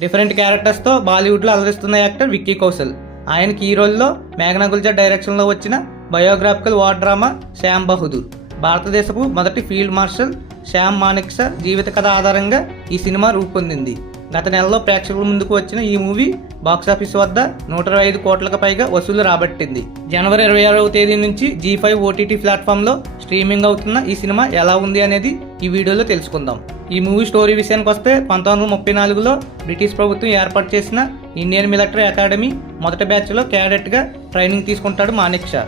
Different క్యారెక్టర్స్తో బాలీవుడ్లో అలరిస్తున్న actor Vicky Kaushal. ఆయనకి ఈ రోల్లో మేఘనా గుల్జర్ డైరెక్షన్లో వచ్చిన biographical war drama Shyam Bahadur. భారతదేశపు మొదటి ఫీల్డ్ మార్షల్ శ్యామ్ మానేక్షా జీవిత కథ ఆధారంగా ఈ సినిమా రూపొందింది. గత నెలలో ప్రేక్షకుల ముందుకు వచ్చిన ఈ మూవీ బాక్సాఫీస్ వద్ద 125 కోట్లకు పైగా వసూలు రాబట్టింది. జనవరి 26వ తేదీ నుంచి G5 OTT ప్లాట్ఫామ్లో స్ట్రీమింగ్ అవుతున్న ఈ సినిమా ఎలా ఉంది అనేది ఈ వీడియోలో తెలుసుకుందాం. ఈ మూవీ స్టోరీ విషయానికి వస్తే 1934లో బ్రిటిష్ ప్రభుత్వం ఏర్పాటు చేసిన ఇండియన్ మిలిటరీ అకాడమీ మొదటి బ్యాచ్లో క్యాడెట్గా ట్రైనింగ్ తీసుకుంటాడు మానేక్షా.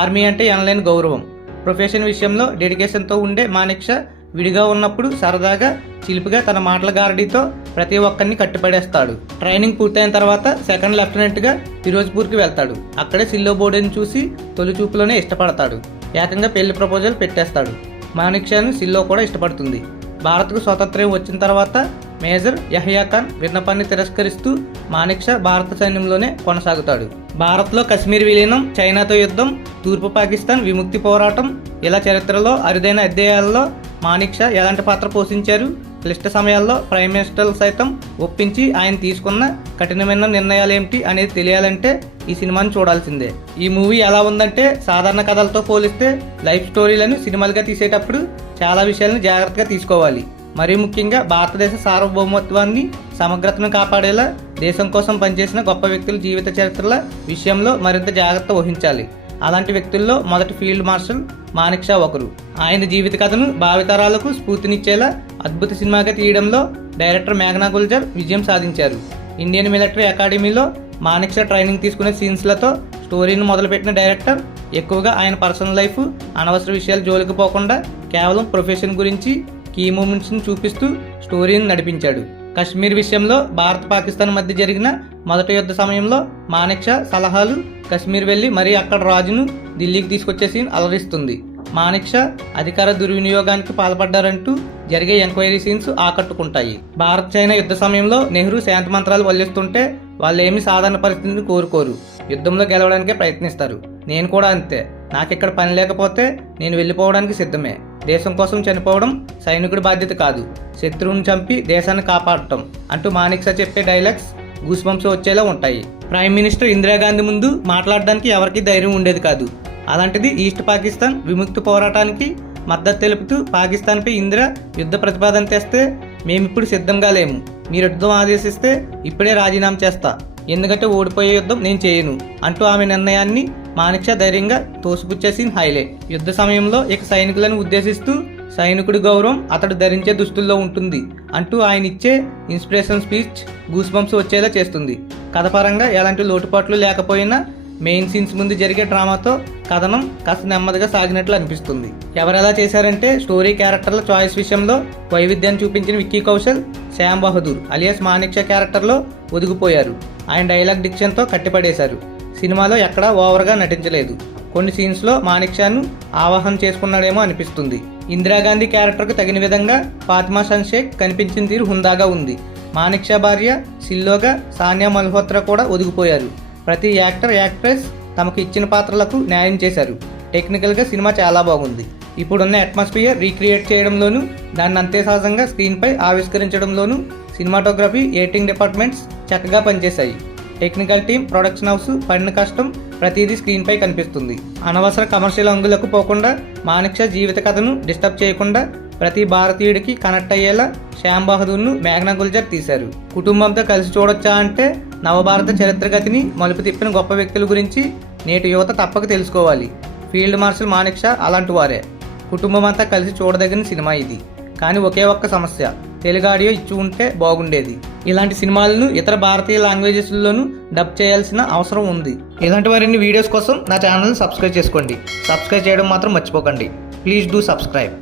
ఆర్మీ అంటే ఎనలేని గౌరవం. ప్రొఫెషన్ విషయంలో డెడికేషన్తో ఉండే మానేక్షా విడిగా ఉన్నప్పుడు సరదాగా చిలిపిగా తన మాటల గారడీతో ప్రతి ఒక్కరిని కట్టిపడేస్తాడు. ట్రైనింగ్ పూర్తయిన తర్వాత సెకండ్ లెఫ్టినెంట్గా ఫిరోజ్పూర్కి వెళ్తాడు. అక్కడే సిల్లో బోర్డుని చూసి తొలి చూపులోనే ఇష్టపడతాడు. ఏకంగా పెళ్లి ప్రపోజల్ పెట్టేస్తాడు. మానేక్షాను సిల్లో కూడా ఇష్టపడుతుంది. భారత్కు స్వాతంత్ర్యం వచ్చిన తర్వాత మేజర్ యహ్యా ఖాన్ విన్నపాన్ని తిరస్కరిస్తూ మానేక్షా భారత సైన్యంలోనే కొనసాగుతాడు. భారత్లో కశ్మీర్ విలీనం, చైనాతో యుద్ధం, తూర్పు పాకిస్తాన్ విముక్తి పోరాటం ఇలా చరిత్రలో అరుదైన అధ్యాయాల్లో మానేక్షా ఎలాంటి పాత్ర పోషించారు, క్లిష్ట సమయాల్లో ప్రైమ్ మినిస్టర్ సైతం ఒప్పించి ఆయన తీసుకున్న కఠినమైన నిర్ణయాలేమిటి అనేది తెలియాలంటే ఈ సినిమాని చూడాల్సిందే. ఈ మూవీ ఎలా ఉందంటే సాధారణ కథలతో పోలిస్తే లైఫ్ స్టోరీలను సినిమాలుగా తీసేటప్పుడు చాలా విషయాలను జాగ్రత్తగా తీసుకోవాలి. మరీ ముఖ్యంగా భారతదేశ సార్వభౌమత్వాన్ని సమగ్రతను కాపాడేలా దేశం కోసం పనిచేసిన గొప్ప వ్యక్తుల జీవిత చరిత్రల విషయంలో మరింత జాగ్రత్త వహించాలి. అలాంటి వ్యక్తుల్లో మొదటి ఫీల్డ్ మార్షల్ మానేక్షా ఒకరు. ఆయన జీవిత కథను భావితరాలకు స్ఫూర్తినిచ్చేలా అద్భుత సినిమాగా తీయడంలో డైరెక్టర్ మేఘనా గుల్జర్ విజయం సాధించారు. ఇండియన్ మిలిటరీ అకాడమీలో మానేక్షా ట్రైనింగ్ తీసుకునే సీన్స్లతో స్టోరీని మొదలుపెట్టిన డైరెక్టర్ ఎక్కువగా ఆయన పర్సనల్ లైఫ్, అనవసర విషయాలు జోలికి పోకుండా కేవలం ప్రొఫెషన్ గురించి కీ మూమెంట్స్ని చూపిస్తూ స్టోరీని నడిపించాడు. కశ్మీర్ విషయంలో భారత్ పాకిస్తాన్ మధ్య జరిగిన మొదటి యుద్ధ సమయంలో మానేక్షా సలహాలు కశ్మీర్ వెళ్లి మరీ అక్కడ రాజును ఢిల్లీకి తీసుకొచ్చే సీన్ అలరిస్తుంది. మానేక్షా అధికార దుర్వినియోగానికి పాల్పడ్డారంటూ జరిగే ఎంక్వైరీ సీన్స్ ఆకట్టుకుంటాయి. భారత్ చైనా యుద్ధ సమయంలో నెహ్రూ శాంతి మంత్రాలు వల్లిస్తుంటే వాళ్ళేమీ సాధారణ పరిస్థితిని కోరుకోరు. యుద్ధంలో గెలవడానికే ప్రయత్నిస్తారు. నేను కూడా అంతే. నాకిక్కడ పని లేకపోతే నేను వెళ్ళిపోవడానికి సిద్ధమే. దేశం కోసం చనిపోవడం సైనికుడి బాధ్యత కాదు, శత్రువుని చంపి దేశాన్ని కాపాడటం అంటూ మానేక్షా చెప్పే డైలాగ్స్ గూస్ బంప్స్ వచ్చేలా ఉంటాయి. ప్రైమ్ మినిస్టర్ ఇందిరాగాంధీ ముందు మాట్లాడడానికి ఎవరికీ ధైర్యం ఉండేది కాదు. అలాంటిది ఈస్ట్ పాకిస్తాన్ విముక్తి పోరాటానికి మద్దతు తెలుపుతూ పాకిస్తాన్పై ఇందిరా యుద్ధ ప్రతిపాదన తెస్తే మేమిప్పుడు సిద్ధంగా లేము, మీరు యుద్ధం ఆదేశిస్తే ఇప్పుడే రాజీనామా చేస్తా, ఎందుకంటే ఓడిపోయే యుద్ధం నేను చేయను అంటూ ఆమె నిర్ణయాన్ని మానేక్షా ధైర్యంగా తోసిపుచ్చే సీన్ హైలైట్. యుద్ధ సమయంలో ఇక సైనికులను ఉద్దేశిస్తూ సైనికుడి గౌరవం అతడు ధరించే దుస్తుల్లో ఉంటుంది అంటూ ఆయన ఇచ్చే ఇన్స్పిరేషన్ స్పీచ్ గూస్ బంప్స్ వచ్చేలా చేస్తుంది. కథపరంగా ఎలాంటి లోటుపాట్లు లేకపోయినా మెయిన్ సీన్స్ ముందు జరిగే డ్రామాతో కథనం కాస్త నెమ్మదిగా సాగినట్లు అనిపిస్తుంది. ఎవరెలా చేశారంటే స్టోరీ, క్యారెక్టర్ల చాయిస్ విషయంలో వైవిధ్యాన్ని చూపించిన విక్కీ కౌశల్ శ్యామ్ బహదూర్ అలియాస్ మానేక్షా క్యారెక్టర్లో ఒదిగిపోయారు. ఆయన డైలాగ్ డిక్షన్తో కట్టిపడేశారు. సినిమాలో ఎక్కడా ఓవర్గా నటించలేదు. కొన్ని సీన్స్లో మానేక్షాను ఆవాహన చేసుకున్నాడేమో అనిపిస్తుంది. ఇందిరాగాంధీ క్యారెక్టర్కు తగిన విధంగా ఫాతిమా సన్షేక్ కనిపించిన తీరు హుందాగా ఉంది. మానేక్షా భార్య సిల్లోగా సానియా మల్హోత్రా కూడా ఒదిగిపోయారు. ప్రతి యాక్టర్, యాక్ట్రెస్ తమకు ఇచ్చిన పాత్రలకు న్యాయం చేశారు. టెక్నికల్గా సినిమా చాలా బాగుంది. ఇప్పుడున్న అట్మాస్ఫియర్ రీక్రియేట్ చేయడంలోనూ దాన్ని అంతే సహజంగా స్క్రీన్పై ఆవిష్కరించడంలోనూ సినిమాటోగ్రఫీ, ఎడిటింగ్ డిపార్ట్మెంట్స్ చక్కగా పనిచేశాయి. టెక్నికల్ టీం, ప్రొడక్షన్ హౌస్ పడిన కష్టం ప్రతిదీ స్క్రీన్పై కనిపిస్తుంది. అనవసర కమర్షియల్ అంగులకు పోకుండా మానేక్షా జీవిత కథను డిస్టర్బ్ చేయకుండా ప్రతి భారతీయుడికి కనెక్ట్ అయ్యేలా శ్యామ్ బహదూర్ను మేఘనా గుల్జర్ తీశారు. కుటుంబంతో కలిసి చూడొచ్చా అంటే నవభారత చరిత్రగతిని మలుపు తిప్పిన గొప్ప వ్యక్తుల గురించి నేటి యువత తప్పక తెలుసుకోవాలి. ఫీల్డ్ మార్షల్ మానేక్షా అలాంటి వారే. కుటుంబం అంతా కలిసి చూడదగిన సినిమా ఇది. కానీ ఒకే ఒక్క సమస్య, తెలుగు ఆడియో ఇచ్చి ఉంటే బాగుండేది. ఇలాంటి సినిమాలను ఇతర భారతీయ లాంగ్వేజెస్లోనూ డబ్ చేయాల్సిన అవసరం ఉంది. ఇలాంటి మరిన్ని వీడియోస్ కోసం నా ఛానల్ని సబ్స్క్రైబ్ చేసుకోండి. సబ్స్క్రైబ్ చేయడం మాత్రం మర్చిపోకండి. Please do subscribe.